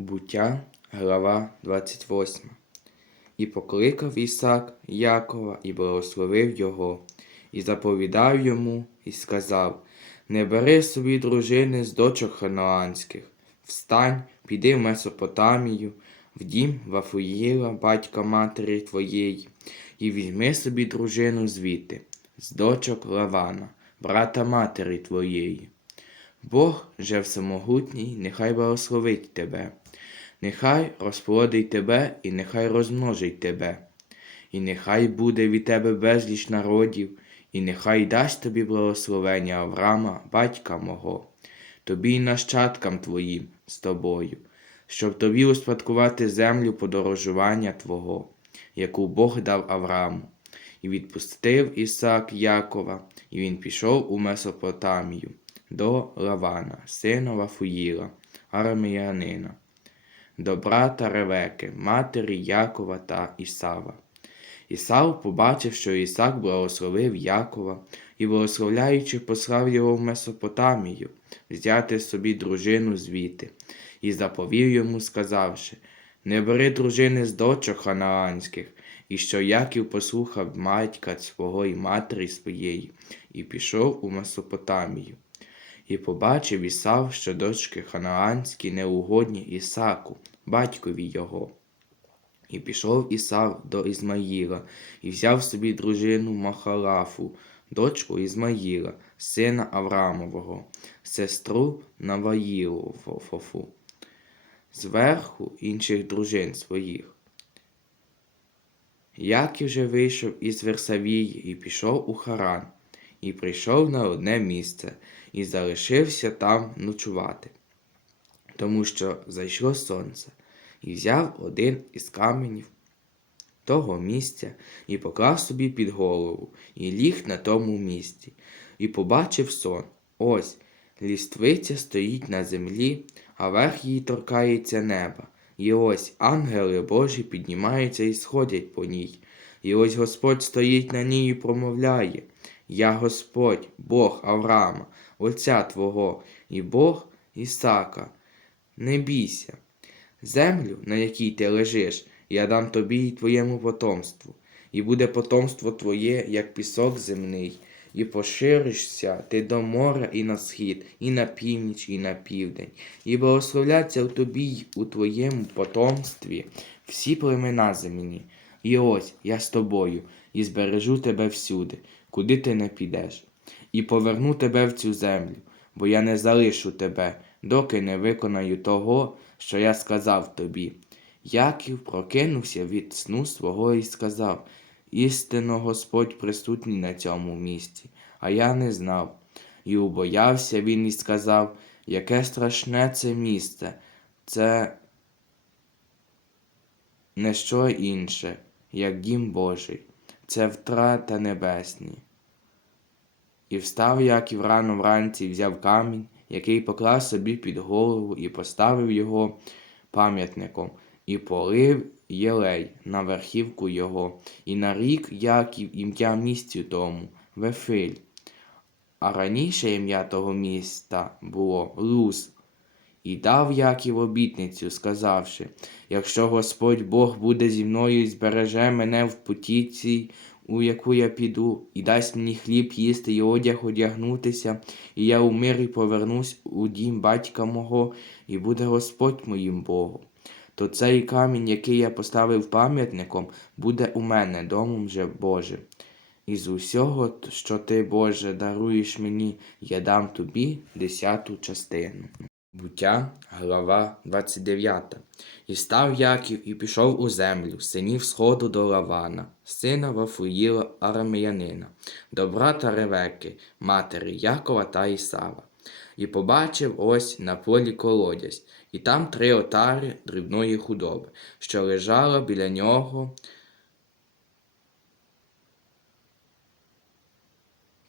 Буття, глава 28. І покликав Ісак Якова і благословив його, і заповідав йому, і сказав: Не бери собі дружини з дочок ханаанських, встань, піди в Месопотамію, в дім Вафуїла, батька матері твоєї, і візьми собі дружину звідти, з дочок Лавана, брата матері твоєї. Бог же всемогутній, нехай благословить тебе, нехай розплодить тебе і нехай розмножить тебе, і нехай буде від тебе безліч народів, і нехай дасть тобі благословення Авраама, батька мого, тобі й нащадкам твоїм з тобою, щоб тобі успадкувати землю подорожування Твого, яку Бог дав Аврааму. І відпустив Ісак Якова, і він пішов у Месопотамію до Лавана, сина Вафуїла, арамеянина, до брата Ревеки, матері Якова та Ісава. Ісав побачив, що Ісак благословив Якова і, благословляючи, послав його в Месопотамію, взяти собі дружину звідти, і заповів йому, сказавши: Не бери дружини з дочок ханаанських, і що Яків послухав матька свого і матері своєї, і пішов у Месопотамію. І побачив Ісав, що дочки ханаанські неугодні Ісаку, батькові його. І пішов Ісав до Ізмаїла, і взяв собі дружину Махалафу, дочку Ізмаїла, сина Аврамового, сестру Наваїлову, зверху інших дружин своїх. Яків же вийшов із Версавії і пішов у Харан, і прийшов на одне місце, і залишився там ночувати, тому що зайшло сонце, і взяв один із каменів того місця і поклав собі під голову, і ліг на тому місці, і побачив сон. Ось ліствиця стоїть на землі, а верх її торкається неба. І ось ангели Божі піднімаються і сходять по ній. І ось Господь стоїть на ній і промовляє: Я Господь, Бог Авраама, Отця Твого, і Бог Ісака. Не бійся. Землю, на якій ти лежиш, я дам тобі і твоєму потомству, і буде потомство твоє, як пісок земний, і поширишся ти до моря і на схід, і на північ, і на південь, і благословляться у тобі й у твоєму потомстві всі племена земні. І ось я з тобою, і збережу тебе всюди, куди ти не підеш, і поверну тебе в цю землю, бо я не залишу тебе, доки не виконаю того, що я сказав тобі. Яків прокинувся від сну свого і сказав Істинно Господь присутній на цьому місці, а я не знав. І убоявся він і сказав, яке страшне це місце, це не що інше, як дім Божий, це втрата небесні. І встав Яків рано вранці, взяв камінь, який поклав собі під голову, і поставив його пам'ятником, і полив єлей на верхівку його, і нарік Яків ім'я місцю тому Вефиль. А раніше ім'я того міста було Луз. І дав Яків обітницю, сказавши: Якщо Господь Бог буде зі мною і збереже мене в путі цій, у яку я піду, і дасть мені хліб їсти і одяг одягнутися, і я у мирі повернусь у дім батька мого, і буде Господь моїм Богом. То цей камінь, який я поставив пам'ятником, буде у мене домом же Божим. І з усього, що ти, Боже, даруєш мені, я дам тобі десяту частину. Буття, глава 29. І став Яків і пішов у землю, синів сходу до Лавана, сина Вафуїла арамеянина, до брата Ревеки, матері Якова та Ісава. І побачив ось на полі колодязь, і там три отари дрібної худоби, що лежала біля нього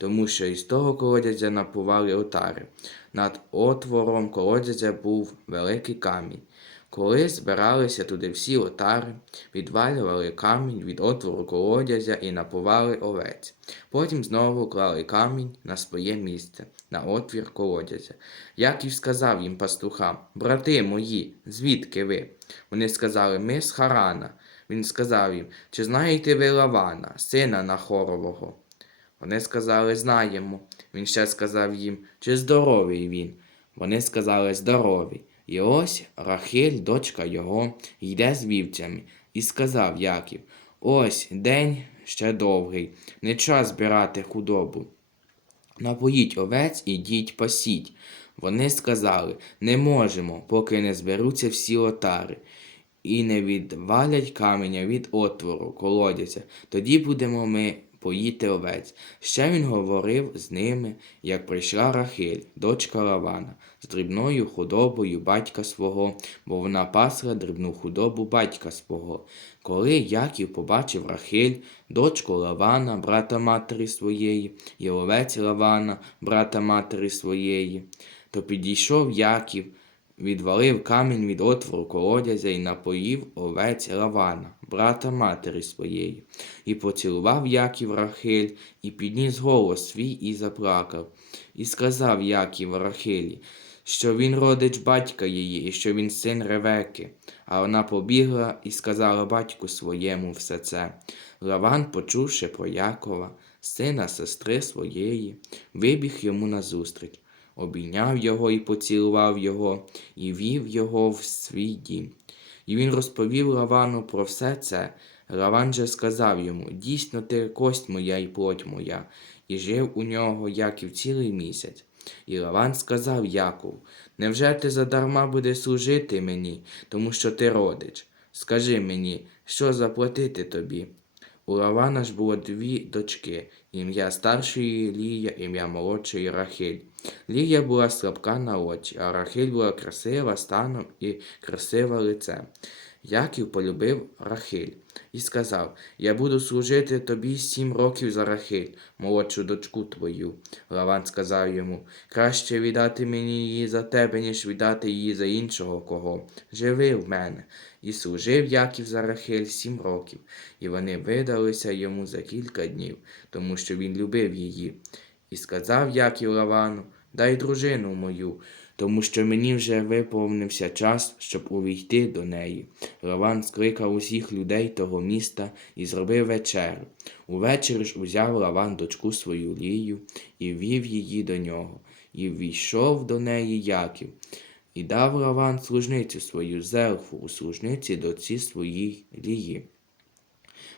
тому що із того колодязя напували отари. Над отвором колодязя був великий камінь. Коли збиралися туди всі отари, відвалювали камінь від отвору колодязя і напували овець. Потім знову клали камінь на своє місце, на отвір колодязя. Яків сказав їм пастухам, брати мої, звідки ви? Вони сказали, ми з Харана. Він сказав їм, чи знаєте ви Лавана, сина Нахорового? Вони сказали, знаємо. Він ще сказав їм, чи здоровий він? Вони сказали, здоровий. І ось Рахиль, дочка його, йде з вівцями, і сказав Яків, ось день ще довгий, не час збирати худобу. Напоїть овець і йдіть пасіть. Вони сказали, не можемо, поки не зберуться всі отари, і не відвалять каменя від отвору колодязя, тоді будемо ми поїти овець. Ще він говорив з ними, як прийшла Рахиль, дочка Лавана, з дрібною худобою батька свого, бо вона пасла дрібну худобу батька свого. Коли Яків побачив Рахиль, дочку Лавана, брата матері своєї, і овець Лавана, брата матері своєї, то підійшов Яків, відвалив камінь від отвору колодязя і напоїв овець Лавана, брата матері своєї, і поцілував Яків Рахиль, і підніс голос свій і заплакав. І сказав Яків Рахилі, що він родич батька її, і що він син Ревеки. А вона побігла і сказала батьку своєму все це. Лаван, почувши про Якова, сина сестри своєї, вибіг йому назустріч, обійняв його і поцілував його, і вів його в свій дім. І він розповів Лавану про все це. Лаван же сказав йому: Дійсно, ти кость моя і плоть моя, і жив у нього Яків цілий місяць. І Лаван сказав Якову, невже ти задарма будеш служити мені, тому що ти родич? Скажи мені, що заплатити тобі? У Лавана ж було дві дочки, ім'я старшої Лія, ім'я молодшої Рахиль. Лія була слабка на очі, а Рахиль була красива станом і красива лицем. Яків полюбив Рахиль і сказав: Я буду служити тобі сім років за Рахиль, молодшу дочку твою. Лаван сказав йому: Краще віддати мені її за тебе, ніж віддати її за іншого кого. Живи в мене. І служив Яків за Рахиль сім років, і вони видалися йому за кілька днів, тому що він любив її. І сказав Яків Лавану: Дай дружину мою, тому що мені вже виповнився час, щоб увійти до неї. Лаван скликав усіх людей того міста і зробив вечерю. Увечері ж узяв Лаван дочку свою Лію і вів її до нього, і війшов до неї Яків. І дав Лаван служницю свою зелфу у служниці доці своїй Лії.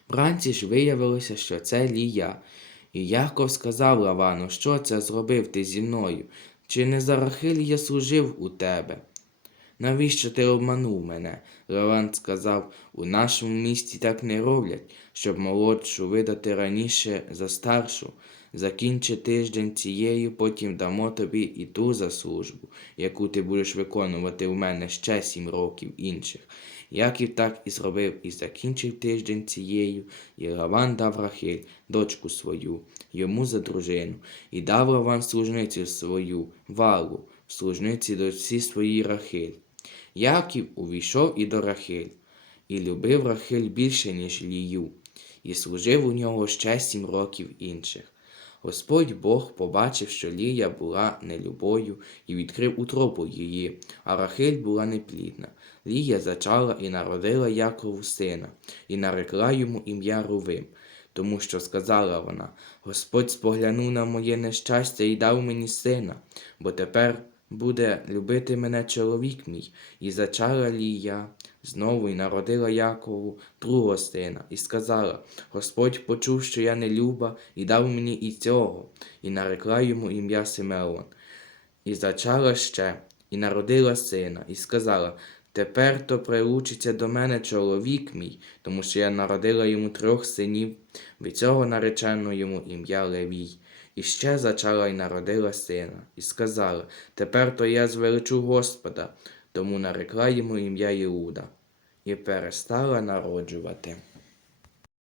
Вранці ж виявилося, що це Лія. І Яков сказав Лавану, що це зробив ти зі мною? Чи не за Рахиль я служив у тебе? Навіщо ти обманув мене? Лаван сказав, у нашому місті так не роблять, щоб молодшу видати раніше за старшу. Закінчи тиждень цією, потім дамо тобі і ту за яку ти будеш виконувати в мене ще сім років інших. Яків так і зробив, і закінчив тиждень цією, і Лаван дав Рахиль, дочку свою, йому за дружину, і дав Лаван служницю свою, валу, в служниці до всі свої Рахиль. Яків увійшов і до Рахиль, і любив Рахиль більше, ніж Лію, і служив у нього ще сім років інших. Господь Бог побачив, що Лія була нелюбою і відкрив утробу її, а Рахиль була неплідна. Лія зачала і народила Якову сина, і нарекла йому ім'я Рувим, тому що сказала вона: Господь споглянув на моє нещастя і дав мені сина, бо тепер буде любити мене чоловік мій, і зачала Лія знову і народила Якову другого сина, і сказала: Господь почув, що я не люба, і дав мені і цього, і нарекла йому ім'я Симеон. І зачала ще, і народила сина, і сказала: Тепер то прилучиться до мене чоловік мій, тому що я народила йому трьох синів, від цього наречено йому ім'я Левій. І ще зачала й народила сина, і сказала: Тепер то я звеличу Господа, тому нарекла йому ім'я Іуда, і перестала народжувати.